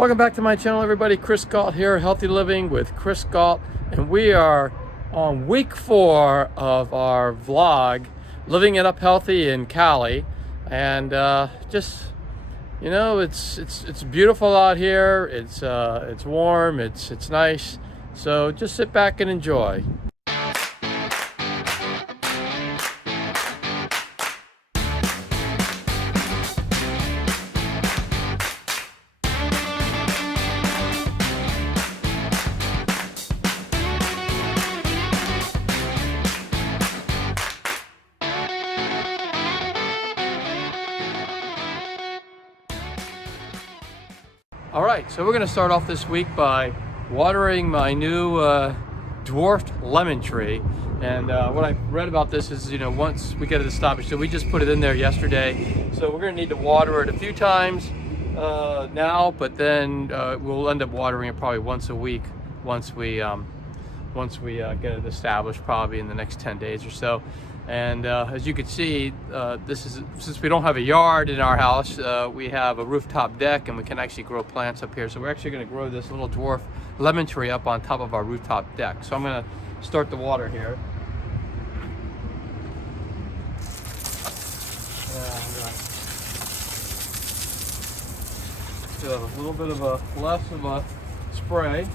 Welcome back to my channel, everybody. Chris Gault here, Healthy Living with Chris Gault, and we are on week 4 of our vlog, Living It Up Healthy in Cali. And just, you know, it's beautiful out here. It's warm. It's nice. So just sit back and enjoy. All right, so we're going to start off this week by watering my new dwarfed lemon tree. And what I read about this is, you know, once we get it established, so we just put it in there yesterday. So we're going to need to water it a few times now, but then we'll end up watering it probably once a week once we get it established, probably in the next 10 days or so. And as you can see, this is, since we don't have a yard in our house, we have a rooftop deck, and we can actually grow plants up here. So we're actually going to grow this little dwarf lemon tree up on top of our rooftop deck. So I'm going to start the water here. Do a little bit of a less of a spray.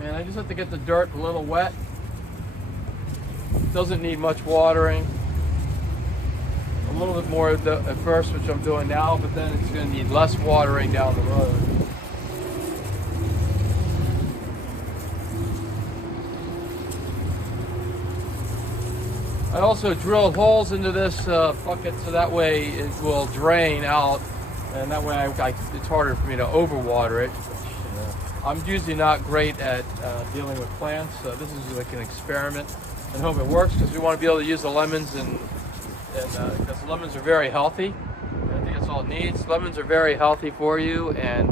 And I just have to get the dirt a little wet. Doesn't need much watering. A little bit more at first, which I'm doing now, but then it's going to need less watering down the road. I also drilled holes into this bucket so that way it will drain out, and that way it's harder for me to overwater it. I'm usually not great at dealing with plants, so this is like an experiment. And hope it works, because we want to be able to use the lemons, and because the lemons are very healthy. And I think that's all it needs. Lemons are very healthy for you, and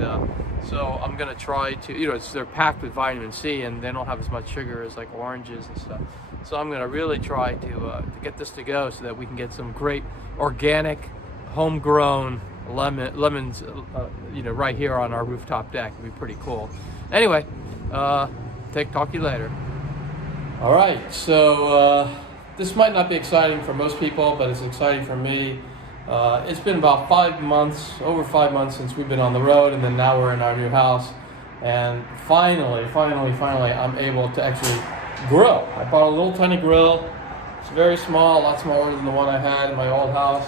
so I'm going to try to, you know, they're packed with vitamin C, and they don't have as much sugar as like oranges and stuff. So I'm going to really try to get this to go so that we can get some great organic, homegrown lemons, you know, right here on our rooftop deck. It'd be pretty cool. Anyway, talk to you later. All right, so this might not be exciting for most people, but it's exciting for me. It's been about 5 months, over 5 months since we've been on the road, and then now we're in our new house. And finally, I'm able to actually grill. I bought a little tiny grill. It's very small, a lot smaller than the one I had in my old house.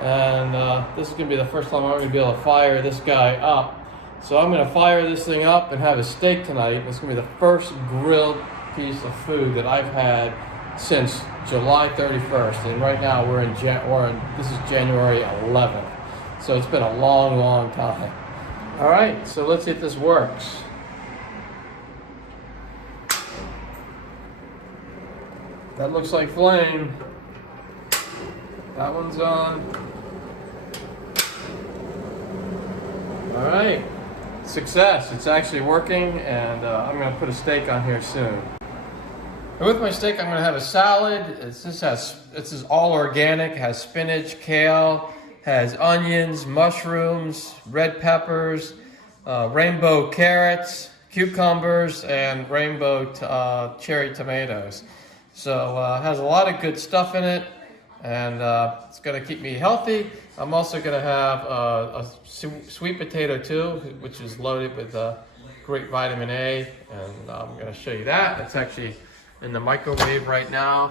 And this is gonna be the first time I'm gonna be able to fire this guy up. So I'm gonna fire this thing up and have a steak tonight. It's gonna be the first grilled piece of food that I've had since July 31st, and right now we're in this is January 11th, so it's been a long time. All right, so let's see if this works. That looks like flame. That one's on. All right, success. It's actually working, and I'm going to put a steak on here soon. And with my steak, I'm going to have a salad. This is all organic. Has spinach, kale, has onions, mushrooms, red peppers, rainbow carrots, cucumbers, and rainbow cherry tomatoes. So it has a lot of good stuff in it, and it's going to keep me healthy. I'm also going to have a sweet potato too, which is loaded with great vitamin A, and I'm going to show you that. It's actually in the microwave right now,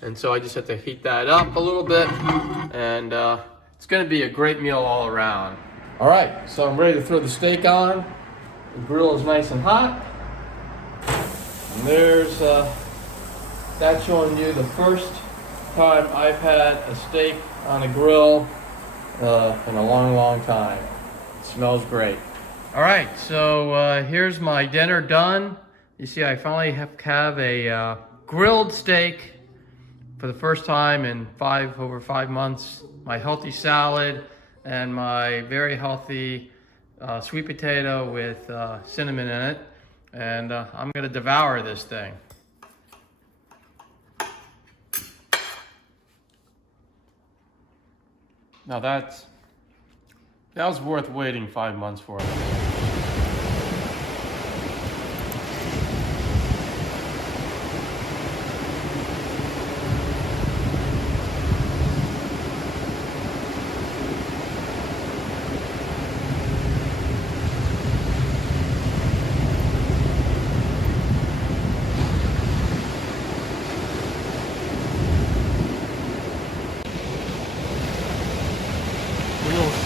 and so I just have to heat that up a little bit, and it's going to be a great meal all around. All right, so I'm ready to throw the steak on. The grill is nice and hot, and there's that's showing you the first time I've had a steak on a grill in a long time. It smells great. All right, so here's my dinner done. You see, I finally have a grilled steak for the first time in over 5 months. My healthy salad and my very healthy sweet potato with cinnamon in it. And I'm gonna devour this thing. Now that's That was worth waiting 5 months for.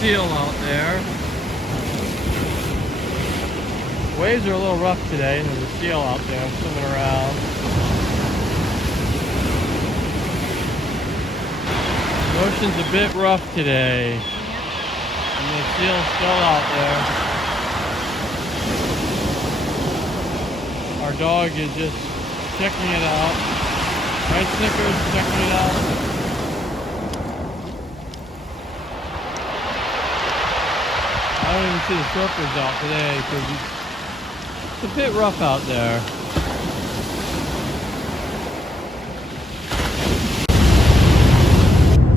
Seal out there. Waves are a little rough today. There's a seal out there swimming around. The ocean's a bit rough today. And the seal's still out there. Our dog is just checking it out. Right, Snickers, checking it out. I don't even see the surfers out today because it's a bit rough out there.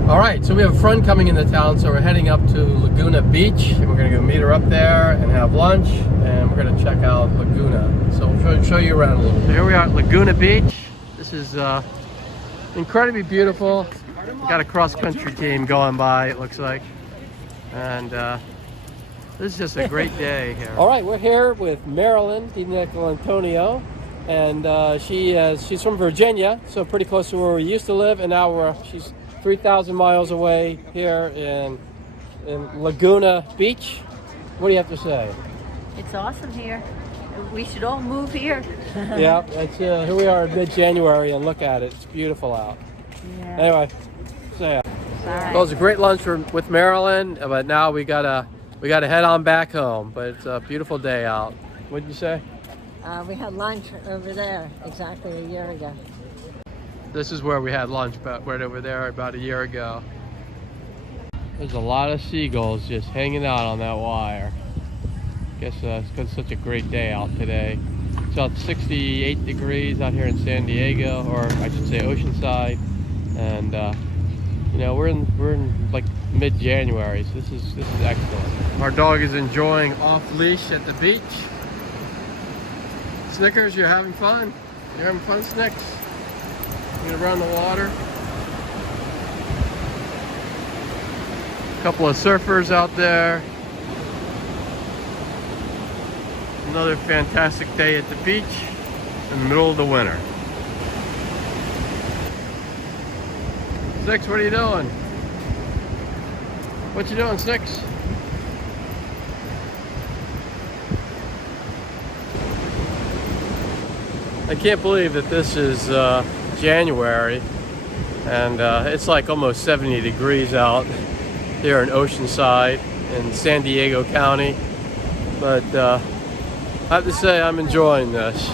Alright, so we have a friend coming into town, so we're heading up to Laguna Beach. And we're going to go meet her up there and have lunch, and we're going to check out Laguna. So we'll show you around a little bit. Here we are at Laguna Beach. This is incredibly beautiful. Got a cross-country team going by, it looks like. And this is just a great day here. All right, we're here with Marilyn Antonio, and she's from Virginia, so pretty close to where we used to live, and now she's 3,000 miles away here in Laguna Beach. What do you have to say? It's awesome here. We should all move here. Yeah, here we are in mid-January, and look at it. It's beautiful out. Yeah. Anyway, so yeah. Well, it was a great lunch with Marilyn, but now we gotta head on back home. But it's a beautiful day out. What did you say? We had lunch over there exactly a year ago. This is where we had lunch, but right over there about a year ago. There's a lot of seagulls just hanging out on that wire. Guess it's because it's such a great day out today. It's about 68 degrees out here in San Diego, or I should say Oceanside, and you know, we're in like mid-January, so this is excellent. Our dog is enjoying off leash at the beach. Snickers, you're having fun. You're having fun, Snicks. You're around the water. A couple of surfers out there. Another fantastic day at the beach in the middle of the winter. Six, what are you doing? What you doing, Six? I can't believe that this is January, and it's like almost 70 degrees out here in Oceanside in San Diego County. But I have to say I'm enjoying this.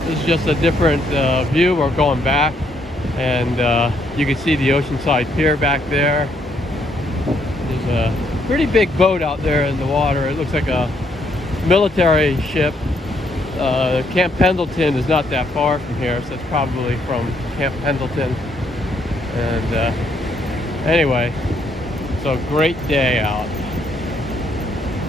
This is just a different view. We're going back, and you can see the Oceanside Pier back there. There's a pretty big boat out there in the water. It looks like a military ship. Camp Pendleton is not that far from here, so it's probably from Camp Pendleton. And anyway, so great day out.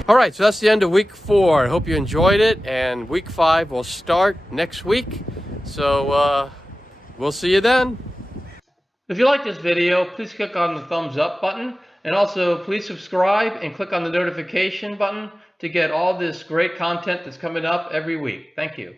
All right, so that's the end of week 4. I hope you enjoyed it, and week 5 will start next week. So we'll see you then. If you like this video, please click on the thumbs up button, and also please subscribe and click on the notification button to get all this great content that's coming up every week. Thank you.